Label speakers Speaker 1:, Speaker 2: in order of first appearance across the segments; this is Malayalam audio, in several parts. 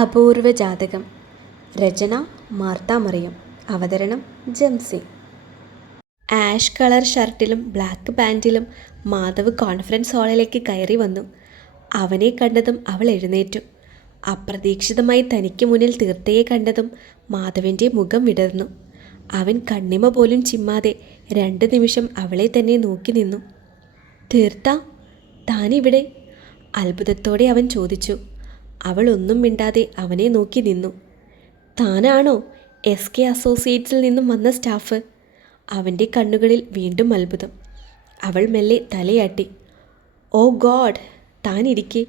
Speaker 1: അപൂർവ ജാതകം. രചന മാർത്താമറിയം അവതരണം ജംസി. ആഷ് കളർ ഷർട്ടിലും ബ്ലാക്ക് പാന്റിലും മാധവ് കോൺഫറൻസ് ഹാളിലേക്ക് കയറി വന്നു. അവനെ കണ്ടതും അവൾ എഴുന്നേറ്റു. അപ്രതീക്ഷിതമായി തനിക്ക് മുന്നിൽ തീർത്തയെ കണ്ടതും മാധവിന്റെ മുഖം വിടർന്നു. അവൻ കണ്ണിമ പോലും ചിമ്മാതെ രണ്ട് നിമിഷം അവളെ തന്നെ നോക്കി നിന്നു. തീർത്ത താനിവിടെ? അത്ഭുതത്തോടെ അവൻ ചോദിച്ചു. അവൾ ഒന്നും മിണ്ടാതെ അവനെ നോക്കി നിന്നു. താനാണോ എസ് കെ അസോസിയേറ്റ്സിൽ നിന്നും വന്ന സ്റ്റാഫ് അവന്റെ കണ്ണുകളിൽ വീണ്ടും അത്ഭുതം. അവൾ മെല്ലെ തലയാട്ടി. ഓ ഗോഡ് താൻ ഇരിക്കെ.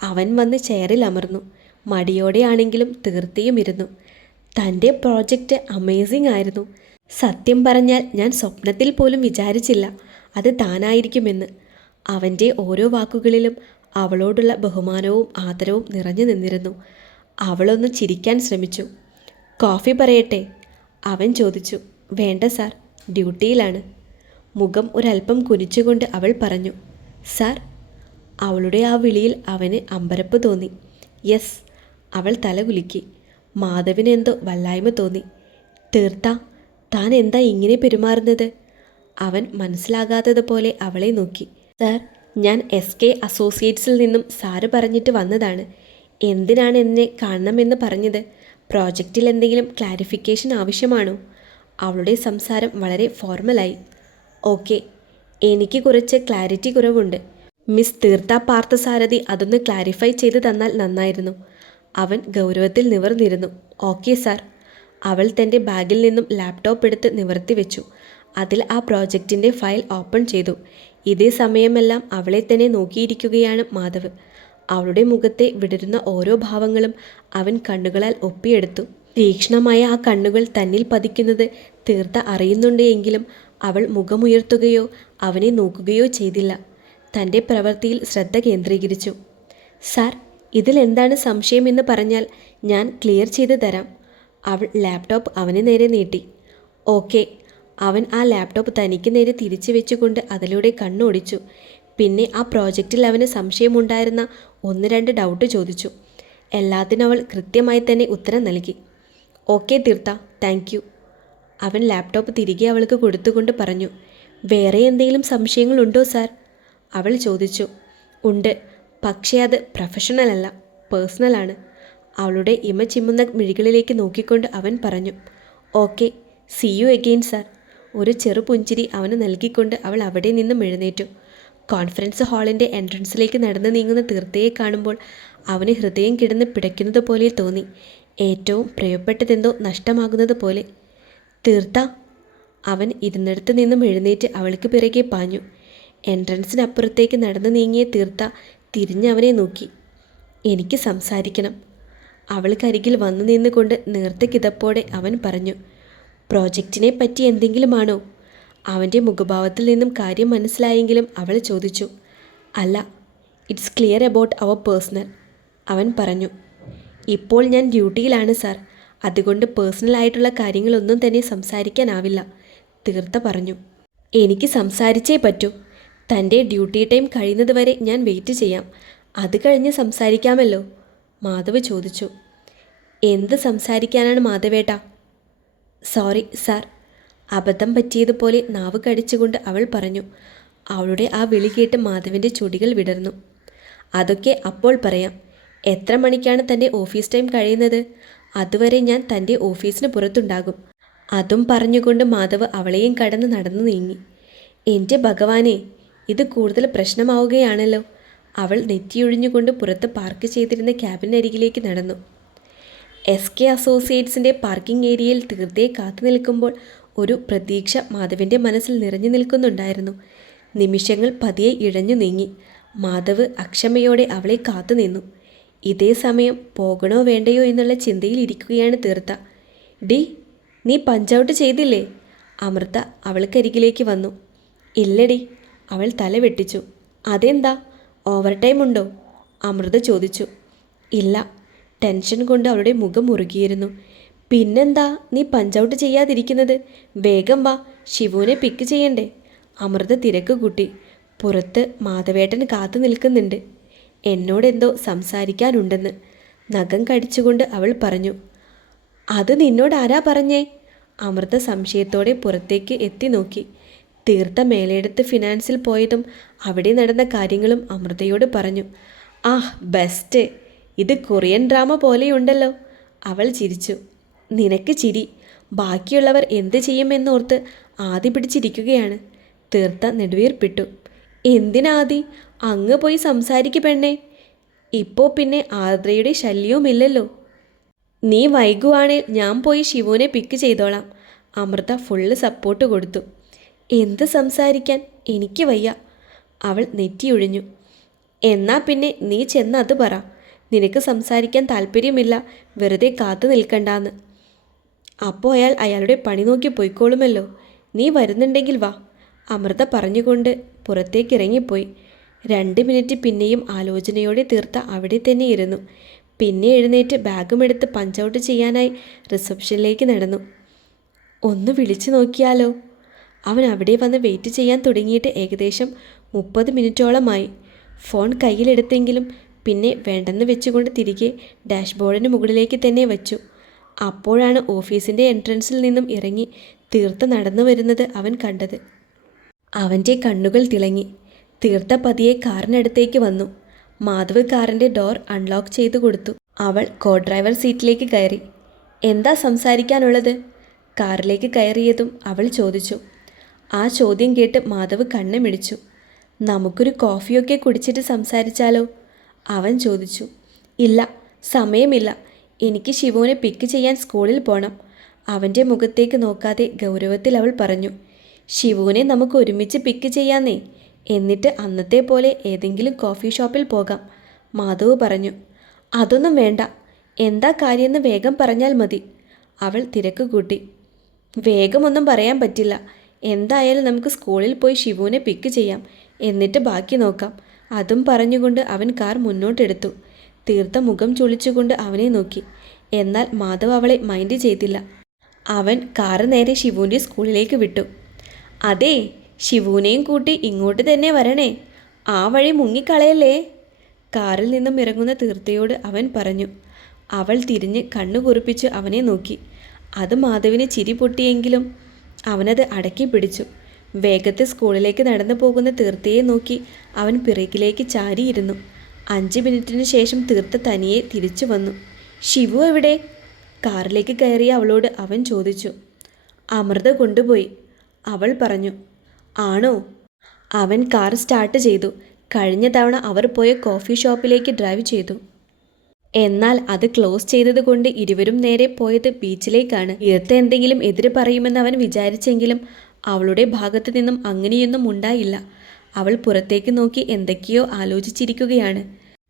Speaker 1: അവൻ വന്ന് ചെയറിൽ അമർന്നു. മടിയോടെയാണെങ്കിലും തീർത്തിയും ഇരുന്നു. തന്റെ പ്രോജക്റ്റ് അമേസിംഗ് ആയിരുന്നു. സത്യം പറഞ്ഞാൽ ഞാൻ സ്വപ്നത്തിൽ പോലും വിചാരിച്ചില്ല അത് താനായിരിക്കുമെന്ന്. അവന്റെ ഓരോ വാക്കുകളിലും അവളോടുള്ള ബഹുമാനവും ആദരവും നിറഞ്ഞു നിന്നിരുന്നു. അവളൊന്ന് ചിരിക്കാൻ ശ്രമിച്ചു. കോഫി പറയട്ടെ? അവൻ ചോദിച്ചു. വേണ്ട സാർ. ഡ്യൂട്ടിയിലാണ്. മുഖം ഒരല്പം കുനിച്ചുകൊണ്ട് അവൾ പറഞ്ഞു. സാർ? അവളുടെ ആ വിളിയിൽ അവന് അമ്പരപ്പ് തോന്നി. യെസ്. അവൾ തല കുലുക്കി. മാധവിന് എന്തോ വല്ലായ്മ തോന്നി. തീർത്ത താൻ എന്താ ഇങ്ങനെ പെരുമാറുന്നത്? അവൻ മനസ്സിലാകാത്തതുപോലെ അവളെ നോക്കി. സാർ ഞാൻ എസ് കെ അസോസിയേറ്റ്സിൽ നിന്നും സാറ് പറഞ്ഞിട്ട് വന്നതാണ്. എന്തിനാണ് എന്നെ കാണണമെന്ന് പറഞ്ഞത്? പ്രോജക്റ്റിൽ എന്തെങ്കിലും ക്ലാരിഫിക്കേഷൻ ആവശ്യമാണോ? അവളുടെ സംസാരം വളരെ ഫോർമലായി. ഓക്കെ എനിക്ക് കുറച്ച് ക്ലാരിറ്റി കുറവുണ്ട്. മിസ് തീർത്ത പാർത്ഥസാരഥി അതൊന്ന് ക്ലാരിഫൈ ചെയ്ത് തന്നാൽ നന്നായിരുന്നു. അവൻ ഗൗരവത്തിൽ നിവർന്നിരുന്നു. Okay sir. അവൾ തന്റെ ബാഗിൽ നിന്നും ലാപ്ടോപ്പ് എടുത്ത് നിവർത്തി വെച്ചു. അതിൽ ആ പ്രോജക്റ്റിന്റെ ഫയൽ ഓപ്പൺ ചെയ്തു. ഇതേ സമയമെല്ലാം അവളെ തന്നെ നോക്കിയിരിക്കുകയാണ് മാധവ്. അവളുടെ മുഖത്തെ വിടരുന്ന ഓരോ ഭാവങ്ങളും അവൻ കണ്ണുകളാൽ ഒപ്പിയെടുത്തു. തീക്ഷ്ണമായ ആ കണ്ണുകൾ തന്നിൽ പതിക്കുന്നത് തീർത്ത അറിയുന്നുണ്ട് എങ്കിലും അവൾ മുഖമുയർത്തുകയോ അവനെ നോക്കുകയോ ചെയ്തില്ല. തന്റെ പ്രവൃത്തിയിൽ ശ്രദ്ധ കേന്ദ്രീകരിച്ചു. സാർ ഇതിലെന്താണ് സംശയമെന്ന് പറഞ്ഞാൽ ഞാൻ ക്ലിയർ ചെയ്ത് തരാം അവൾ ലാപ്ടോപ്പ് അവന് നേരെ നീട്ടി. ഓക്കെ അവൻ ആ ലാപ്ടോപ്പ് തനിക്ക് നേരെ തിരിച്ചു വെച്ചുകൊണ്ട് അതിലൂടെ കണ്ണോടിച്ചു. പിന്നെ ആ പ്രോജക്റ്റിൽ അവന് സംശയമുണ്ടായിരുന്ന ഒന്ന് രണ്ട് ഡൗട്ട് ചോദിച്ചു. എല്ലാത്തിനും അവൾ കൃത്യമായി തന്നെ ഉത്തരം നൽകി. ഓക്കെ തീർത്ത. താങ്ക് യു അവൻ ലാപ്ടോപ്പ് തിരികെ അവൾക്ക് കൊടുത്തുകൊണ്ട് പറഞ്ഞു. വേറെ എന്തെങ്കിലും സംശയങ്ങളുണ്ടോ സാർ അവൾ ചോദിച്ചു. ഉണ്ട്. പക്ഷേ അത് പ്രൊഫഷണൽ അല്ല പേഴ്സണലാണ് അവളുടെ ഇമ ചിമ്മുന്ന മിഴികളിലേക്ക് നോക്കിക്കൊണ്ട് അവൻ പറഞ്ഞു. Okay see you again sir ഒരു ചെറു പുഞ്ചിരി അവന് നൽകിക്കൊണ്ട് അവൾ അവിടെ നിന്നും എഴുന്നേറ്റു. കോൺഫറൻസ് ഹാളിന്റെ എൻട്രൻസിലേക്ക് നടന്നു നീങ്ങുന്ന തീർത്തയെ കാണുമ്പോൾ അവന് ഹൃദയം കിടന്ന് പിടയ്ക്കുന്നത് പോലെ തോന്നി. ഏറ്റവും പ്രിയപ്പെട്ടതെന്തോ നഷ്ടമാകുന്നത് പോലെ. തീർത്ത അവൻ ഇരുന്നിടത്ത് നിന്നും എഴുന്നേറ്റ് അവൾക്ക് പിറകെ പാഞ്ഞു. എൻട്രൻസിനപ്പുറത്തേക്ക് നടന്നു നീങ്ങിയ തീർത്ത തിരിഞ്ഞവനെ നോക്കി. എനിക്ക് സംസാരിക്കണം. അവൾക്കരികിൽ വന്നു നിന്നുകൊണ്ട് നേർത്ത കിതപ്പോടെ അവൻ പറഞ്ഞു. പ്രോജക്റ്റിനെ പറ്റി എന്തെങ്കിലുമാണോ? അവന്റെ മുഖഭാവത്തിൽ നിന്നും കാര്യം മനസ്സിലായെങ്കിലും അവൾ ചോദിച്ചു. അല്ല it's clear about our personal അവൻ പറഞ്ഞു. ഇപ്പോൾ ഞാൻ ഡ്യൂട്ടിയിലാണ് സാർ അതുകൊണ്ട് പേഴ്സണലായിട്ടുള്ള കാര്യങ്ങളൊന്നും തന്നെ സംസാരിക്കാനാവില്ല തീർത്ത പറഞ്ഞു. എനിക്ക് സംസാരിച്ചേ പറ്റൂ. തന്റെ ഡ്യൂട്ടി ടൈം കഴിയുന്നതുവരെ ഞാൻ വെയിറ്റ് ചെയ്യാം. അത് കഴിഞ്ഞ് സംസാരിക്കാമല്ലോ മാധവ് ചോദിച്ചു. എന്ത് സംസാരിക്കാനാണ് മാധവേട്ട? Sorry sir. അബദ്ധം പറ്റിയതുപോലെ നാവ് കടിച്ചുകൊണ്ട് അവൾ പറഞ്ഞു അവളുടെ ആ വിളി കേട്ട് മാധവിന്റെ ചുടികൾ വിടർന്നു. അതൊക്കെ അപ്പോൾ പറയാം. എത്ര മണിക്കാണ് തന്റെ ഓഫീസ് ടൈം കഴിയുന്നത്? അതുവരെ ഞാൻ തന്റെ ഓഫീസിന് പുറത്തുണ്ടാകും. അതും പറഞ്ഞുകൊണ്ട് മാധവ് അവളെയും കടന്ന് നടന്നു നീങ്ങി. എന്റെ ഭഗവാനെ ഇത് കൂടുതൽ പ്രശ്നമാവുകയാണല്ലോ. അവൾ നെറ്റിയൊഴിഞ്ഞുകൊണ്ട് പുറത്ത് പാർക്ക് ചെയ്തിരുന്ന ക്യാബിനരികിലേക്ക് നടന്നു. എസ് കെ അസോസിയേറ്റ്സിന്റെ പാർക്കിംഗ് ഏരിയയിൽ തീർത്തയെ കാത്തു നിൽക്കുമ്പോൾ ഒരു പ്രതീക്ഷ മാധവിന്റെ മനസ്സിൽ നിറഞ്ഞു നിൽക്കുന്നുണ്ടായിരുന്നു. നിമിഷങ്ങൾ പതിയെ ഇഴഞ്ഞു നീങ്ങി. മാധവ് അക്ഷമയോടെ അവളെ കാത്തു നിന്നു. ഇതേ സമയം പോകണോ വേണ്ടയോ എന്നുള്ള ചിന്തയിൽ ഇരിക്കുകയാണ് തീർത്ത. ഡി നീ പഞ്ചൗട്ട് ചെയ്തില്ലേ? അമൃത അവൾക്കരികിലേക്ക് വന്നു. ഇല്ലടി അവൾ തല വെട്ടിച്ചു. അതെന്താ? ഓവർ ടൈം ഉണ്ടോ? അമൃത ചോദിച്ചു. ഇല്ല ടെൻഷൻ കൊണ്ട് അവളുടെ മുഖം മുറുകിയിരുന്നു. പിന്നെന്താ? നീ പഞ്ച് ഔട്ട് ചെയ്യാതിരിക്കുന്നത്. വേഗം വാ. ശിവുവിനെ പിക്ക് ചെയ്യണ്ടേ? അമൃത തിരക്ക് കൂട്ടി. പുറത്ത് മാധവേട്ടൻ കാത്തു നിൽക്കുന്നുണ്ട്. എന്നോടെന്തോ സംസാരിക്കാനുണ്ടെന്ന്. നഖം കടിച്ചുകൊണ്ട് അവൾ പറഞ്ഞു. അത് നിന്നോട് ആരാ പറഞ്ഞേ? അമൃത സംശയത്തോടെ പുറത്തേക്ക് എത്തി നോക്കി. തീർത്ത മേലെടുത്ത് ഫിനാൻസിൽ പോയതും അവിടെ നടന്ന കാര്യങ്ങളും അമൃതയോട് പറഞ്ഞു. ആഹ് ബെസ്റ്റ് ഇത് കൊറിയൻ ഡ്രാമ പോലെയുണ്ടല്ലോ. അവൾ ചിരിച്ചു. നിനക്ക് ചിരി. ബാക്കിയുള്ളവർ എന്ത് ചെയ്യുമെന്നോർത്ത് ആദി പിടിച്ചിരിക്കുകയാണ്. തീർത്ത നെടുവീർപ്പിട്ടു എന്തിനാദി അങ്ങ് പോയി സംസാരിക്കു പെണ്ണേ. ഇപ്പോൾ പിന്നെ ആർദ്രയുടെ ശല്യവുമില്ലല്ലോ. നീ വൈകുവാണേൽ ഞാൻ പോയി ശിവുവിനെ പിക്ക് ചെയ്തോളാം. അമൃത ഫുള്ള് സപ്പോർട്ട് കൊടുത്തു. എന്ത് സംസാരിക്കാൻ? എനിക്ക് വയ്യ. അവൾ നെറ്റിയൊഴിഞ്ഞു. എന്നാ പിന്നെ നീ ചെന്ന് അത് പറ. നിനക്ക് സംസാരിക്കാൻ താല്പര്യമില്ല. വെറുതെ കാത്തു നിൽക്കണ്ടാന്ന്. അപ്പോൾ അയാൾ അയാളുടെ പണി നോക്കി പോയിക്കോളുമല്ലോ. നീ വരുന്നുണ്ടെങ്കിൽ വാ. അമൃത പറഞ്ഞുകൊണ്ട് പുറത്തേക്ക് ഇറങ്ങിപ്പോയി രണ്ട് മിനിറ്റ് പിന്നെയും ആലോചനയോടെ തീർത്ത അവിടെ തന്നെ ഇരുന്നു. പിന്നെ എഴുന്നേറ്റ് ബാഗും എടുത്ത് പഞ്ച് ഔട്ട് ചെയ്യാനായി റിസപ്ഷനിലേക്ക് നടന്നു. ഒന്ന് വിളിച്ചു നോക്കിയാലോ? അവൻ അവിടെ വന്ന് വെയിറ്റ് ചെയ്യാൻ തുടങ്ങിയിട്ട് ഏകദേശം മുപ്പത് മിനിറ്റോളമായി. ഫോൺ കയ്യിലെടുത്തെങ്കിലും പിന്നെ വേണ്ടെന്ന് വെച്ചുകൊണ്ട് തിരികെ ഡാഷ്ബോർഡിന് മുകളിലേക്ക് തന്നെ വച്ചു. അപ്പോഴാണ് ഓഫീസിന്റെ എൻട്രൻസിൽ നിന്നും ഇറങ്ങി തീർത്ത് നടന്നു വരുന്നത് അവൻ കണ്ടത്. അവന്റെ കണ്ണുകൾ തിളങ്ങി. തീർത്ത പതിയെ കാറിനടുത്തേക്ക് വന്നു. മാധവ് കാറിന്റെ ഡോർ അൺലോക്ക് ചെയ്തു കൊടുത്തു. അവൾ കോ ഡ്രൈവർ സീറ്റിലേക്ക് കയറി. എന്താ സംസാരിക്കാനുള്ളത്? കാറിലേക്ക് കയറിയതും അവൾ ചോദിച്ചു. ആ ചോദ്യം കേട്ട് മാധവ് കണ്ണ് മിടിച്ചു നമുക്കൊരു കോഫിയൊക്കെ കുടിച്ചിട്ട് സംസാരിച്ചാലോ? അവൻ ചോദിച്ചു ഇല്ല സമയമില്ല. എനിക്ക് ശിവുവിനെ പിക്ക് ചെയ്യാൻ സ്കൂളിൽ പോകണം അവന്റെ മുഖത്തേക്ക് നോക്കാതെ ഗൗരവത്തിൽ അവൾ പറഞ്ഞു ശിവുവിനെ നമുക്ക് ഒരുമിച്ച് പിക്ക് ചെയ്യാന്നേ. എന്നിട്ട് അന്നത്തെ പോലെ ഏതെങ്കിലും കോഫി ഷോപ്പിൽ പോകാം മാധവ് പറഞ്ഞു. അതൊന്നും വേണ്ട. എന്താ കാര്യമെന്ന് വേഗം പറഞ്ഞാൽ മതി. അവൾ തിരക്ക് കൂട്ടി. വേഗമൊന്നും പറയാൻ പറ്റില്ല. എന്തായാലും നമുക്ക് സ്കൂളിൽ പോയി ശിവുവിനെ പിക്ക് ചെയ്യാം. എന്നിട്ട് ബാക്കി നോക്കാം. അതും പറഞ്ഞുകൊണ്ട് അവൻ കാർ മുന്നോട്ടെടുത്തു. തീർത്ത മുഖം ചുളിച്ചുകൊണ്ട് അവനെ നോക്കി. എന്നാൽ മാധവ് അവളെ മൈൻഡ് ചെയ്തില്ല. അവൻ കാറ് നേരെ ശിവുവിന്റെ സ്കൂളിലേക്ക് വിട്ടു. അതെ ശിവുവിനെയും കൂട്ടി ഇങ്ങോട്ട് തന്നെ വരണേ. ആ വഴി മുങ്ങിക്കളയല്ലേ? കാറിൽ നിന്നും ഇറങ്ങുന്ന തീർത്തയോട് അവൻ പറഞ്ഞു. അവൾ തിരിഞ്ഞ് കണ്ണു കുറിപ്പിച്ച് അവനെ നോക്കി. അത് മാധവിന് ചിരി പൊട്ടിയെങ്കിലും അവനത് അടക്കി പിടിച്ചു. വേഗത്തിൽ സ്കൂളിലേക്ക് നടന്നു പോകുന്ന തീർത്തയെ നോക്കി അവൻ പിറകിലേക്ക് ചാരിയിരുന്നു. അഞ്ച് മിനിറ്റിന് ശേഷം തീർത്ത തനിയെ തിരിച്ചു വന്നു. ശിവു എവിടെ? കാറിലേക്ക് കയറിയ അവളോട് അവൻ ചോദിച്ചു. അമൃത കൊണ്ടുപോയി. അവൾ പറഞ്ഞു ആണോ? അവൻ കാർ സ്റ്റാർട്ട് ചെയ്തു. കഴിഞ്ഞ തവണ അവർ പോയ കോഫി ഷോപ്പിലേക്ക് ഡ്രൈവ് ചെയ്തു. എന്നാൽ അത് ക്ലോസ് ചെയ്തതുകൊണ്ട് ഇരുവരും നേരെ പോയത് ബീച്ചിലേക്കാണ്. ഇരത്തെ എന്തെങ്കിലും എതിര് പറയുമെന്ന് അവൻ വിചാരിച്ചെങ്കിലും അവളുടെ ഭാഗത്തു നിന്നും അങ്ങനെയൊന്നും ഉണ്ടായില്ല. അവൾ പുറത്തേക്ക് നോക്കി എന്തൊക്കെയോ ആലോചിച്ചിരിക്കുകയാണ്.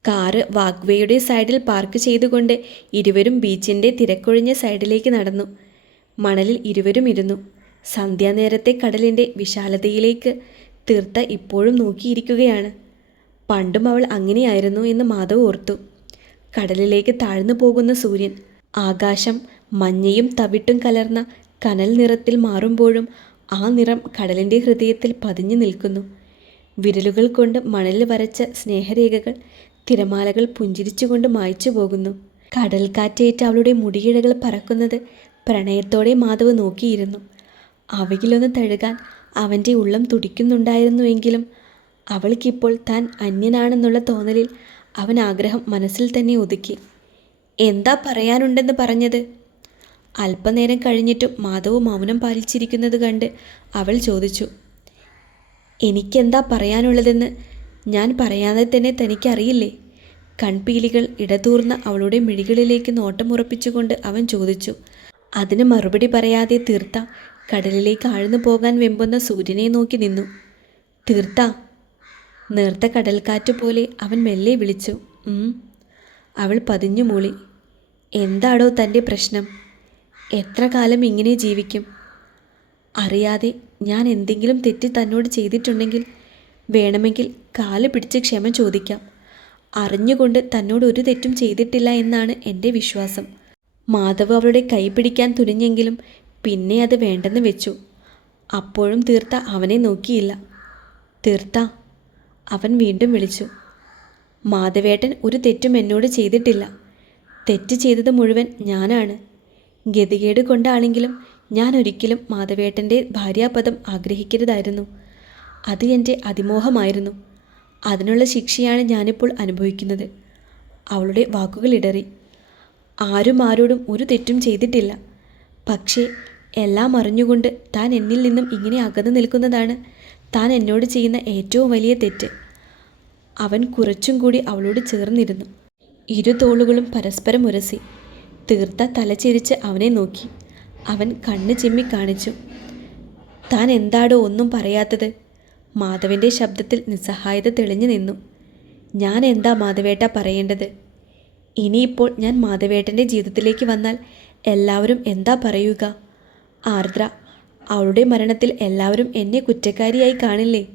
Speaker 1: കാറ് വാഗ്വേയുടെ സൈഡിൽ പാർക്ക് ചെയ്തുകൊണ്ട് ഇരുവരും ബീച്ചിന്റെ തിരക്കൊഴിഞ്ഞ സൈഡിലേക്ക് നടന്നു. മണലിൽ ഇരുവരും ഇരുന്നു. സന്ധ്യാനേരത്തെ കടലിന്റെ വിശാലതയിലേക്ക് തീർത്ത ഇപ്പോഴും നോക്കിയിരിക്കുകയാണ്. പണ്ടും അവൾ അങ്ങനെയായിരുന്നു എന്ന് മാധവ് ഓർത്തു. കടലിലേക്ക് താഴ്ന്നു പോകുന്ന സൂര്യൻ ആകാശം മഞ്ഞയും തവിട്ടും കലർന്ന കനൽ നിറത്തിൽ മാറുമ്പോഴും ആ നിറം കടലിന്റെ ഹൃദയത്തിൽ പതിഞ്ഞു നിൽക്കുന്നു. വിരലുകൾ കൊണ്ട് മണലിൽ വരച്ച സ്നേഹരേഖകൾ തിരമാലകൾ പുഞ്ചിരിച്ചുകൊണ്ട് മായ്ച്ചു പോകുന്നു. കടൽക്കാറ്റേറ്റ് അവളുടെ മുടിയിഴകൾ പറക്കുന്നത് പ്രണയത്തോടെ മാധവ് നോക്കിയിരുന്നു. അവയിലൊന്ന് തഴുകാൻ അവന്റെ ഉള്ളം തുടിക്കുന്നുണ്ടായിരുന്നുവെങ്കിലും അവൾക്കിപ്പോൾ താൻ അന്യനാണെന്നുള്ള തോന്നലിൽ അവൻ ആഗ്രഹം മനസ്സിൽ തന്നെ ഒതുക്കി. എന്താ പറയാനുണ്ടെന്ന് പറഞ്ഞത്? അല്പനേരം കഴിഞ്ഞിട്ടും മാധവ് മൗനം പാലിച്ചിരിക്കുന്നത് കണ്ട് അവൾ ചോദിച്ചു എനിക്കെന്താ പറയാനുള്ളതെന്ന്? ഞാൻ പറയാതെ തന്നെ തനിക്കറിയില്ലേ? കൺപീലികൾ ഇടതൂർന്ന അവളുടെ മിഴികളിലേക്ക് നോട്ടമുറപ്പിച്ചുകൊണ്ട് അവൻ ചോദിച്ചു അതിന് മറുപടി പറയാതെ തീർത്ത കടലിലേക്ക് ആഴ്ന്നു പോകാൻ വെമ്പുന്ന സൂര്യനെ നോക്കി നിന്നു. തീർത്ത? നേർത്ത കടൽക്കാറ്റ് പോലെ അവൻ മെല്ലെ വിളിച്ചു അവൾ പതിഞ്ഞു മൂളി എന്താടോ തന്റെ പ്രശ്നം? എത്ര കാലം ഇങ്ങനെ ജീവിക്കും? അറിയാതെ ഞാൻ എന്തെങ്കിലും തെറ്റ് തന്നോട് ചെയ്തിട്ടുണ്ടെങ്കിൽ വേണമെങ്കിൽ കാൽ പിടിച്ച് ക്ഷമ ചോദിക്കാം. അറിഞ്ഞുകൊണ്ട് തന്നോട് ഒരു തെറ്റും ചെയ്തിട്ടില്ല എന്നാണ് എന്റെ വിശ്വാസം. മാധവ് അവളുടെ കൈ പിടിക്കാൻ തുനിഞ്ഞെങ്കിലും പിന്നെ അത് വേണ്ടെന്ന് വെച്ചു. അപ്പോഴും തീർത്ത അവനെ നോക്കിയില്ല. തീർത്ത അവൻ വീണ്ടും വിളിച്ചു. മാധവേട്ടൻ ഒരു തെറ്റും എന്നോട് ചെയ്തിട്ടില്ല. തെറ്റ് ചെയ്തത് മുഴുവൻ ഞാനാണ്. ഗതികേട് കൊണ്ടാണെങ്കിലും ഞാൻ ഒരിക്കലും മാധവേട്ടന്റെ ഭാര്യാപദം ആഗ്രഹിക്കരുതായിരുന്നു. അത് എന്റെ അതിമോഹമായിരുന്നു. അതിനുള്ള ശിക്ഷയാണ് ഞാനിപ്പോൾ അനുഭവിക്കുന്നത്. അവളുടെ വാക്കുകൾ ഇടറി. ആരും ആരോടും ഒരു തെറ്റും ചെയ്തിട്ടില്ല. പക്ഷേ എല്ലാം അറിഞ്ഞുകൊണ്ട് താൻ എന്നിൽ നിന്നും ഇങ്ങനെ അകന്നു നിൽക്കുന്നതാണ് താൻ എന്നോട് ചെയ്യുന്ന ഏറ്റവും വലിയ തെറ്റ്. അവൻ കുറച്ചും കൂടി അവളോട് ചേർന്നിരുന്നു. ഇരു തോളുകളും പരസ്പരം ഉരസി. തീർത്ത തലചിരിച്ച് അവനെ നോക്കി. അവൻ കണ്ണ് ചിമ്മി കാണിച്ചു. താൻ എന്താടോ ഒന്നും പറയാത്തത്? മാധവന്റെ ശബ്ദത്തിൽ നിസ്സഹായത തെളിഞ്ഞു നിന്നു. ഞാൻ എന്താ മാധവേട്ട പറയേണ്ടത്? ഇനിയിപ്പോൾ ഞാൻ മാധവേട്ടന്റെ ജീവിതത്തിലേക്ക് വന്നാൽ എല്ലാവരും എന്താ പറയുക? ആർദ്ര അവളുടെ മരണത്തിൽ എല്ലാവരും എന്നെ കുറ്റക്കാരിയായി കാണില്ലേ?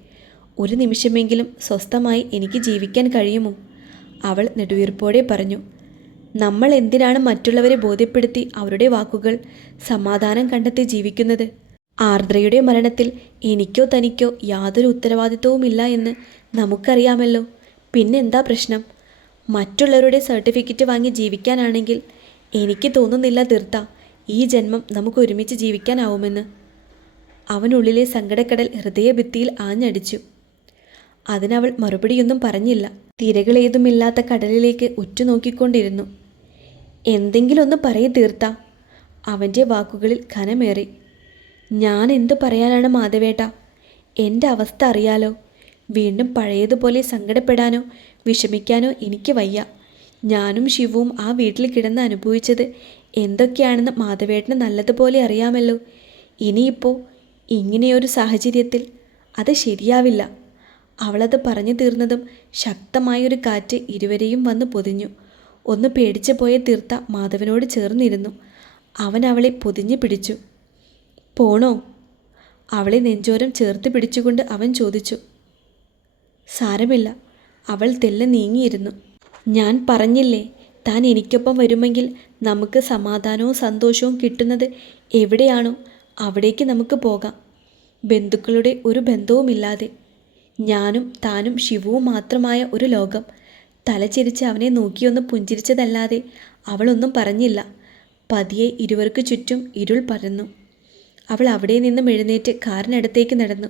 Speaker 1: ഒരു നിമിഷമെങ്കിലും സ്വസ്ഥമായി എനിക്ക് ജീവിക്കാൻ കഴിയുമോ? അവൾ നെടുവീർപ്പോടെ പറഞ്ഞു. നമ്മൾ എന്തിനാണ് മറ്റുള്ളവരെ ബോധ്യപ്പെടുത്തി അവരുടെ വാക്കുകൾ സമാധാനം കണ്ടെത്തി ജീവിക്കുന്നത്? ആർദ്രയുടെ മരണത്തിൽ എനിക്കോ തനിക്കോ യാതൊരു ഉത്തരവാദിത്വവുമില്ല എന്ന് നമുക്കറിയാമല്ലോ. പിന്നെന്താ പ്രശ്നം? മറ്റുള്ളവരുടെ സർട്ടിഫിക്കറ്റ് വാങ്ങി ജീവിക്കാനാണെങ്കിൽ എനിക്ക് തോന്നുന്നില്ല തീർത്ത ഈ ജന്മം നമുക്ക് ഒരുമിച്ച് ജീവിക്കാനാവുമെന്ന്. അവനുള്ളിലെ സങ്കടക്കടൽ ഹൃദയഭിത്തിയിൽ ആഞ്ഞടിച്ചു. അതിനവൾ മറുപടിയൊന്നും പറഞ്ഞില്ല. തിരകളേതുമില്ലാത്ത കടലിലേക്ക് ഉറ്റുനോക്കിക്കൊണ്ടിരുന്നു. എന്തെങ്കിലും ഒന്ന് പറയേ തീർത്ത. അവന്റെ വാക്കുകളിൽ ഖനമേറി ഞാൻ എന്ത് പറയാനാണ് മാധവേട്ട? എന്റെ അവസ്ഥ അറിയാലോ? വീണ്ടും പഴയതുപോലെ സങ്കടപ്പെടാനോ വിഷമിക്കാനോ എനിക്ക് വയ്യ. ഞാനും ശിവവും ആ വീട്ടിൽ കിടന്ന് അനുഭവിച്ചത് എന്തൊക്കെയാണെന്ന് മാധവേട്ടന് നല്ലതുപോലെ അറിയാമല്ലോ. ഇനിയിപ്പോൾ ഇങ്ങനെയൊരു സാഹചര്യത്തിൽ അത് ശരിയാവില്ല. അവളത് പറഞ്ഞു തീർന്നതും ശക്തമായൊരു കാറ്റ് ഇരുവരെയും വന്ന് പൊതിഞ്ഞു. ഒന്ന് പേടിച്ചു പോയ തീർത്ത മാധവനോട് ചേർന്നിരുന്നു. അവൻ അവളെ പൊതിഞ്ഞു പിടിച്ചു. പോണോ? അവളെ നെഞ്ചോരം ചേർത്ത് പിടിച്ചുകൊണ്ട് അവൻ ചോദിച്ചു. സാരമില്ല. അവൾ തെല്ല് നീങ്ങിയിരുന്നു. ഞാൻ പറഞ്ഞില്ലേ താൻ എനിക്കൊപ്പം വരുമെങ്കിൽ നമുക്ക് സമാധാനവും സന്തോഷവും കിട്ടുന്നത് എവിടെയാണോ അവിടേക്ക് നമുക്ക് പോകാം. ബന്ധുക്കളുടെ ഒരു ബന്ധവുമില്ലാതെ ഞാനും താനും ശിവവും മാത്രമായ ഒരു ലോകം. തലചിരിച്ച് അവനെ നോക്കിയൊന്ന് പുഞ്ചിരിച്ചതല്ലാതെ അവളൊന്നും പറഞ്ഞില്ല. പതിയെ ഇരുവർക്ക് ചുറ്റും ഇരുൾ പരന്നു. അവൾ അവിടെ നിന്നും എഴുന്നേറ്റ് കാറിനടുത്തേക്ക് നടന്നു.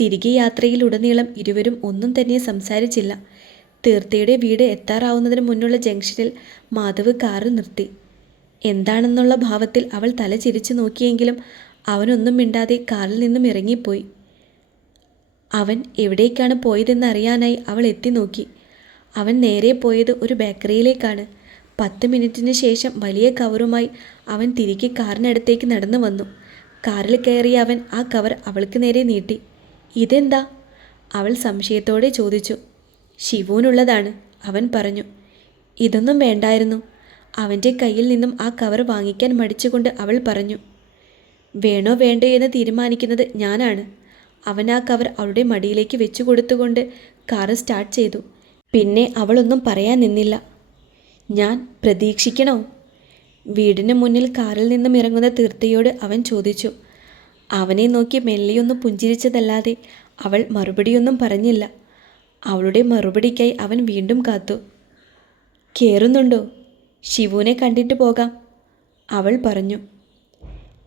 Speaker 1: തിരികെ യാത്രയിലുടനീളം ഇരുവരും ഒന്നും തന്നെ സംസാരിച്ചില്ല. തീർത്ഥയുടെ വീട് എത്താറാവുന്നതിന് മുന്നുള്ള ജംഗ്ഷനിൽ മാധവ് കാറ് നിർത്തി. എന്താണെന്നുള്ള ഭാവത്തിൽ അവൾ തല ചിരിച്ചു നോക്കിയെങ്കിലും അവനൊന്നും മിണ്ടാതെ കാറിൽ നിന്നും ഇറങ്ങിപ്പോയി. അവൻ എവിടേക്കാണ് പോയതെന്ന് അറിയാനായി അവൾ എത്തി നോക്കി. അവൻ നേരെ പോയത് ഒരു ബേക്കറിയിലേക്കാണ്. പത്ത് മിനിറ്റിന് ശേഷം വലിയ കവറുമായി അവൻ തിരികെ കാറിനടുത്തേക്ക് നടന്നു വന്നു. കാറിൽ കയറിയ അവൻ ആ കവർ അവൾക്ക് നേരെ നീട്ടി. ഇതെന്താ? അവൾ സംശയത്തോടെ ചോദിച്ചു. ശിവുവിനുള്ളതാണ് അവൻ പറഞ്ഞു. ഇതൊന്നും വേണ്ടായിരുന്നു. അവന്റെ കയ്യിൽ നിന്നും ആ കവർ വാങ്ങിക്കാൻ മടിച്ചുകൊണ്ട് അവൾ പറഞ്ഞു. വേണോ വേണ്ടോ എന്ന് തീരുമാനിക്കുന്നത് ഞാനാണ്. അവൻ ആ കവർ അവളുടെ മടിയിലേക്ക് വെച്ചു കൊടുത്തുകൊണ്ട് കാറ് സ്റ്റാർട്ട് ചെയ്തു. പിന്നെ അവളൊന്നും പറയാൻ നിന്നില്ല. ഞാൻ പ്രതീക്ഷിക്കണോ? വീടിന് മുന്നിൽ കാറിൽ നിന്നും ഇറങ്ങുന്ന തീർത്ഥയോട് അവൻ ചോദിച്ചു. അവനെ നോക്കി മെല്ലെയൊന്നും പുഞ്ചിരിച്ചതല്ലാതെ അവൾ മറുപടിയൊന്നും പറഞ്ഞില്ല. അവളുടെ മറുപടിക്കായി അവൻ വീണ്ടും കാത്തു. കയറുന്നുണ്ടോ ശിവുവിനെ കണ്ടിട്ട് പോകാം അവൾ പറഞ്ഞു.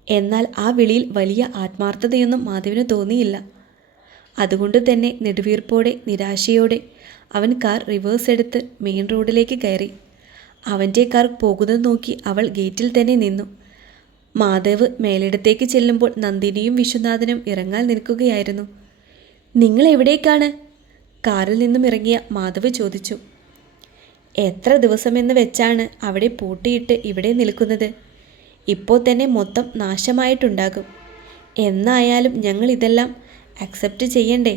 Speaker 1: എന്നാൽ ആ വിളിയിൽ വലിയ ആത്മാർത്ഥതയൊന്നും മാധവിന് തോന്നിയില്ല. അതുകൊണ്ട് തന്നെ നെടുവീർപ്പോടെ നിരാശയോടെ അവൻ കാർ റിവേഴ്സ് എടുത്ത് മെയിൻ റോഡിലേക്ക് കയറി. അവന്റെ കാർ പോകുന്നത് നോക്കി അവൾ ഗേറ്റിൽ തന്നെ നിന്നു. മാധവ് മേലിടത്തേക്ക് ചെല്ലുമ്പോൾ നന്ദിനിയും വിശ്വനാഥനും ഇറങ്ങാൻ നിൽക്കുകയായിരുന്നു. നിങ്ങൾ എവിടേക്കാണ്? കാറിൽ നിന്നും ഇറങ്ങിയ മാധവ് ചോദിച്ചു. എത്ര ദിവസമെന്ന് വെച്ചാണ് അവിടെ പൂട്ടിയിട്ട് ഇവിടെ നിൽക്കുന്നത്. ഇപ്പോൾ തന്നെ മൊത്തം നാശമായിട്ടുണ്ടാകും. എന്നായാലും ഞങ്ങൾ ഇതെല്ലാം അക്സെപ്റ്റ് ചെയ്യണ്ടേ?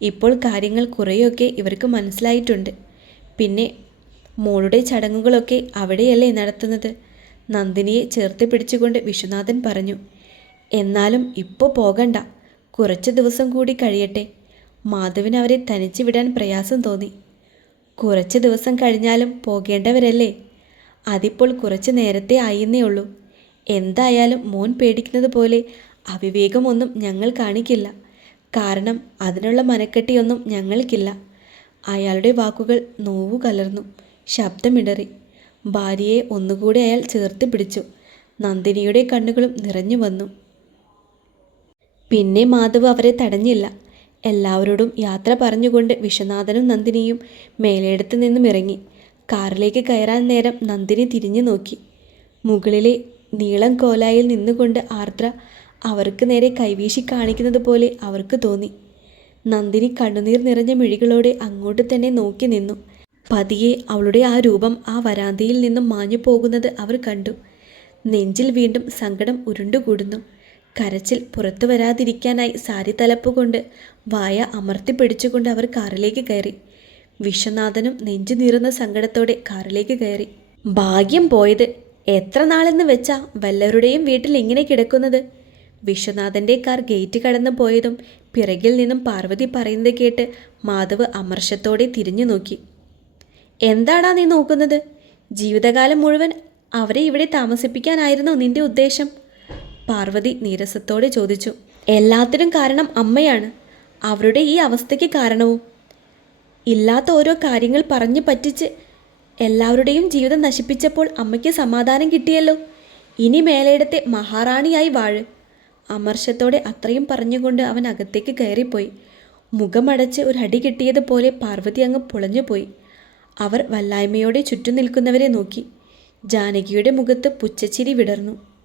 Speaker 1: ഇപ്പോൾ കാര്യങ്ങൾ കുറേയൊക്കെ ഇവർക്ക് മനസ്സിലായിട്ടുണ്ട്. പിന്നെ മോളുടെ ചടങ്ങുകളൊക്കെ അവിടെയല്ലേ നടത്തുന്നത്? നന്ദിനിയെ ചേർത്ത് പിടിച്ചുകൊണ്ട് വിശ്വനാഥൻ പറഞ്ഞു എന്നാലും ഇപ്പോൾ പോകണ്ട. കുറച്ച് ദിവസം കൂടി കഴിയട്ടെ. മാധവിന് അവരെ തനിച്ച് വിടാൻ പ്രയാസം തോന്നി. കുറച്ച് ദിവസം കഴിഞ്ഞാലും പോകേണ്ടവരല്ലേ? അതിപ്പോൾ കുറച്ച് നേരത്തെ ആയെന്നേ ഉള്ളൂ. എന്തായാലും മോൻ പേടിക്കുന്നത് പോലെ അവിവേകമൊന്നും ഞങ്ങൾ കാണിക്കില്ല. കാരണം അതിനുള്ള മനക്കെട്ടിയൊന്നും ഞങ്ങൾക്കില്ല. അയാളുടെ വാക്കുകൾ നോവു കലർന്നു. ശബ്ദമിടറി. ഭാര്യയെ ഒന്നുകൂടി അയാൾ ചേർത്ത് പിടിച്ചു. നന്ദിനിയുടെ കണ്ണുകളും നിറഞ്ഞു വന്നു. പിന്നെ മാധവ് അവരെ തടഞ്ഞില്ല. എല്ലാവരോടും യാത്ര പറഞ്ഞുകൊണ്ട് വിശ്വനാഥനും നന്ദിനിയും മേലെടുത്ത് നിന്നും ഇറങ്ങി. കാറിലേക്ക് കയറാൻ നേരം നന്ദിനി തിരിഞ്ഞു നോക്കി. മുകളിലെ നീളം കോലായിൽ നിന്നുകൊണ്ട് ആർദ്ര അവർക്ക് നേരെ കൈവീശി കാണിക്കുന്നത് പോലെ അവർക്ക് തോന്നി. നന്ദിനി കണ്ണുനീർ നിറഞ്ഞ മിഴികളോടെ അങ്ങോട്ട് തന്നെ നോക്കി നിന്നു. പതിയെ അവളുടെ ആ രൂപം ആ വരാന്തയിൽ നിന്നും മാഞ്ഞു പോകുന്നത് അവർ കണ്ടു. നെഞ്ചിൽ വീണ്ടും സങ്കടം ഉരുണ്ടുകൂടുന്നു. കരച്ചിൽ പുറത്തു വരാതിരിക്കാനായി സാരി തലപ്പ് കൊണ്ട് വായ അമർത്തി പിടിച്ചുകൊണ്ട് അവർ കാറിലേക്ക് കയറി. വിശ്വനാഥനും നെഞ്ചു നീറുന്ന സങ്കടത്തോടെ കാറിലേക്ക് കയറി. ഭാഗ്യം പോയത് എത്ര നാളെന്ന് വെച്ചാ വല്ലവരുടെയും വീട്ടിൽ ഇങ്ങനെ കിടക്കുന്നത്? വിശ്വനാഥന്റെ കാർ ഗേറ്റ് കടന്നു പോയതും പിറകിൽ നിന്നും പാർവതി പറയുന്നത് കേട്ട് മാധവ് അമർഷത്തോടെ തിരിഞ്ഞു നോക്കി. എന്താടാ നീ നോക്കുന്നത്? ജീവിതകാലം മുഴുവൻ അവരെ ഇവിടെ താമസിപ്പിക്കാനായിരുന്നു നിന്റെ ഉദ്ദേശം? പാർവതി നീരസത്തോടെ ചോദിച്ചു. എല്ലാത്തിനും കാരണം അമ്മയാണ്. അവരുടെ ഈ അവസ്ഥയ്ക്ക് കാരണവും. ഇല്ലാത്ത ഓരോ കാര്യങ്ങൾ പറഞ്ഞു പറ്റിച്ച് എല്ലാവരുടെയും ജീവിതം നശിപ്പിച്ചപ്പോൾ അമ്മയ്ക്ക് സമാധാനം കിട്ടിയല്ലോ. ഇനി മേലയിടത്തെ മഹാറാണിയായി വാഴ്. അമർഷത്തോടെ അത്രയും പറഞ്ഞുകൊണ്ട് അവൻ അകത്തേക്ക് കയറിപ്പോയി. മുഖമടച്ച് ഒരു അടി കിട്ടിയതുപോലെ പാർവതി അങ്ങ് പുളഞ്ഞുപോയി. അവർ വല്ലായ്മയോടെ ചുറ്റും നിൽക്കുന്നവരെ നോക്കി. ജാനകിയുടെ മുഖത്ത് പുച്ചച്ചിരി വിടർന്നു.